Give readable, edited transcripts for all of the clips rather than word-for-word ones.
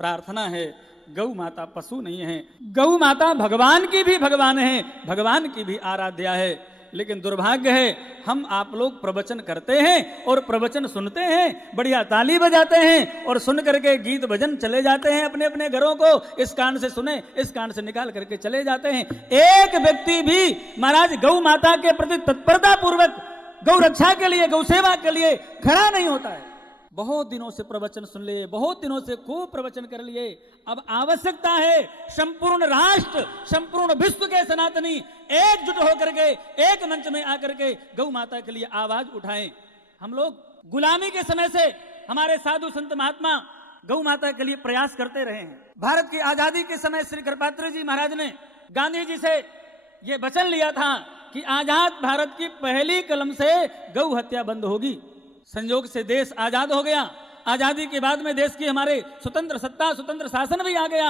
प्रार्थना है, गौ माता पशु नहीं है, गौ माता भगवान की भी भगवान है, भगवान की भी आराध्या है। लेकिन दुर्भाग्य है, हम आप लोग प्रवचन करते हैं और प्रवचन सुनते हैं, बढ़िया ताली बजाते हैं और सुन करके गीत भजन चले जाते हैं अपने अपने घरों को, इस कान से सुने इस कान से निकाल करके चले जाते हैं। एक व्यक्ति भी महाराज गौ माता के प्रति तत्परता पूर्वक गौ रक्षा के लिए, गौ सेवा के लिए खड़ा नहीं होता है। बहुत दिनों से प्रवचन सुन लिए, बहुत दिनों से खूब प्रवचन कर लिए, अब आवश्यकता है संपूर्ण राष्ट्र, संपूर्ण विश्व के सनातनी एकजुट होकर के एक मंच में आकर के गौ माता के लिए आवाज उठाएं। हम लोग गुलामी के समय से हमारे साधु संत महात्मा गौ माता के लिए प्रयास करते रहे हैं। भारत की आजादी के समय श्री कृपात्रे जी महाराज ने गांधी जी से यह वचन लिया था कि आजाद भारत की पहली कलम से गौ हत्या बंद होगी। संयोग से देश आजाद हो गया, आजादी के बाद में देश की हमारे स्वतंत्र सत्ता, स्वतंत्र शासन भी आ गया,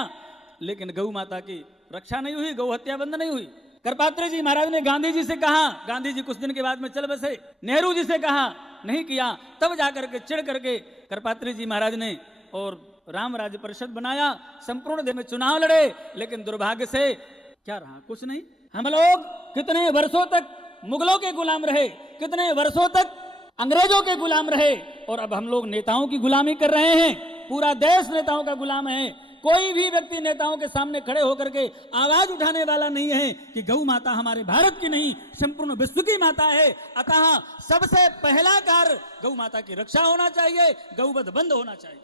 लेकिन गौ माता की रक्षा नहीं हुई, गौ हत्या बंद नहीं हुई। कृपात्रे जी महाराज ने गांधी जी से कहा, गांधी जी कुछ दिन के बाद में चल बसे, नेहरू जी से कहा, नहीं किया, तब जाकर के चिढ़ करके कृपात्रे जी महाराज ने और राम राज्य परिषद बनाया, संपूर्ण देश में चुनाव लड़े, लेकिन दुर्भाग्य से क्या रहा, कुछ नहीं। हम लोग कितने वर्षों तक मुगलों के गुलाम रहे, कितने वर्षों तक अंग्रेजों के गुलाम रहे, और अब हम लोग नेताओं की गुलामी कर रहे हैं। पूरा देश नेताओं का गुलाम है। कोई भी व्यक्ति नेताओं के सामने खड़े होकर के आवाज उठाने वाला नहीं है कि गौ माता हमारे भारत की नहीं, संपूर्ण विश्व की माता है। अतः सबसे पहला कार्य गौ माता की रक्षा होना चाहिए, गौवध बंद होना चाहिए।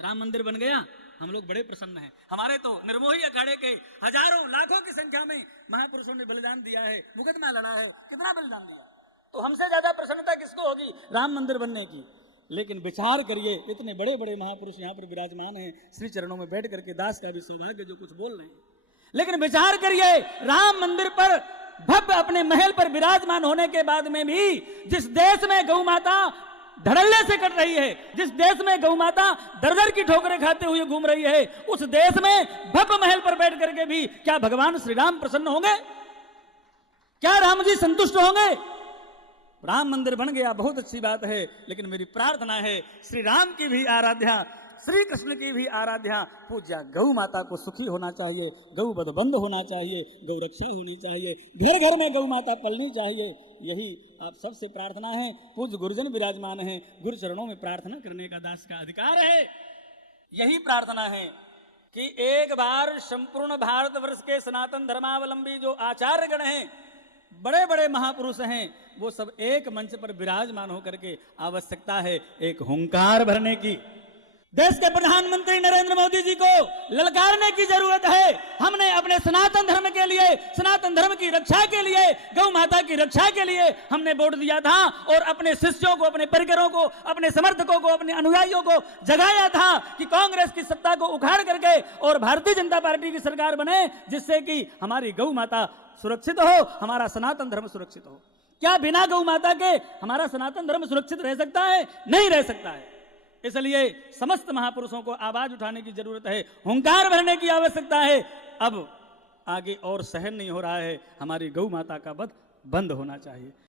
राम मंदिर बन गया, हम लोग बड़े प्रसन्न हैं। हमारे तो निर्मोही अखाड़े के हजारों लाखों की संख्या में महापुरुषों ने बलिदान दिया है, मुकदमा लड़ा है, कितना बलिदान दिया, तो हमसे ज्यादा प्रसन्नता किसको होगी राम मंदिर बनने की। लेकिन विचार करिए, इतने बड़े बड़े महापुरुष यहाँ पर विराजमान हैं, श्री चरणों में बैठ करके दास का भी सौभाग्य जो कुछ बोल रहे हैं, लेकिन विचार करिए राम मंदिर पर भव्य अपने महल पर विराजमान होने के बाद में भी जिस देश में गौ माता धड़ल्ले से कट रही है, जिस देश में गौ माता दर दर की ठोकरें खाते हुए घूम रही है, उस देश में भव्य महल पर बैठ करके भी क्या भगवान श्री राम प्रसन्न होंगे? क्या राम जी संतुष्ट होंगे? राम मंदिर बन गया, बहुत अच्छी बात है, लेकिन मेरी प्रार्थना है श्री राम की भी आराध्या, श्री कृष्ण की भी आराध्या पूज्या गौ माता को सुखी होना चाहिए, गौवध बंद होना चाहिए, गौ रक्षा होनी चाहिए, घर घर में गौ माता पलनी चाहिए। यही आप सबसे प्रार्थना है। पूज्य गुरुजन विराजमान हैं, गुरु चरणों में प्रार्थना करने का दास का अधिकार है। यही प्रार्थना है कि एक बार संपूर्ण भारतवर्ष के सनातन धर्मावलंबी जो आचार्य गण हैं, बड़े बड़े महापुरुष हैं, वो सब एक मंच पर विराजमान होकर के आवश्यकता है एक हुंकार भरने की। देश के प्रधानमंत्री नरेंद्र मोदी जी को ललकारने की जरूरत है। हमने अपने सनातन धर्म के लिए, सनातन धर्म की रक्षा के लिए, गौ माता की रक्षा के लिए हमने वोट दिया था और अपने शिष्यों को, अपने परिकरों को, अपने समर्थकों को, अपने अनुयायियों को जगाया था कि कांग्रेस की सत्ता को उखाड़ करके और भारतीय जनता पार्टी की सरकार बने, जिससे कि हमारी गौ माता सुरक्षित हो, हमारा सनातन धर्म सुरक्षित हो। क्या बिना गौ माता के हमारा सनातन धर्म सुरक्षित रह सकता है? नहीं रह सकता है। इसलिए समस्त महापुरुषों को आवाज उठाने की जरूरत है, हुंकार भरने की आवश्यकता है। अब आगे और सहन नहीं हो रहा है, हमारी गौ माता का वध बंद होना चाहिए।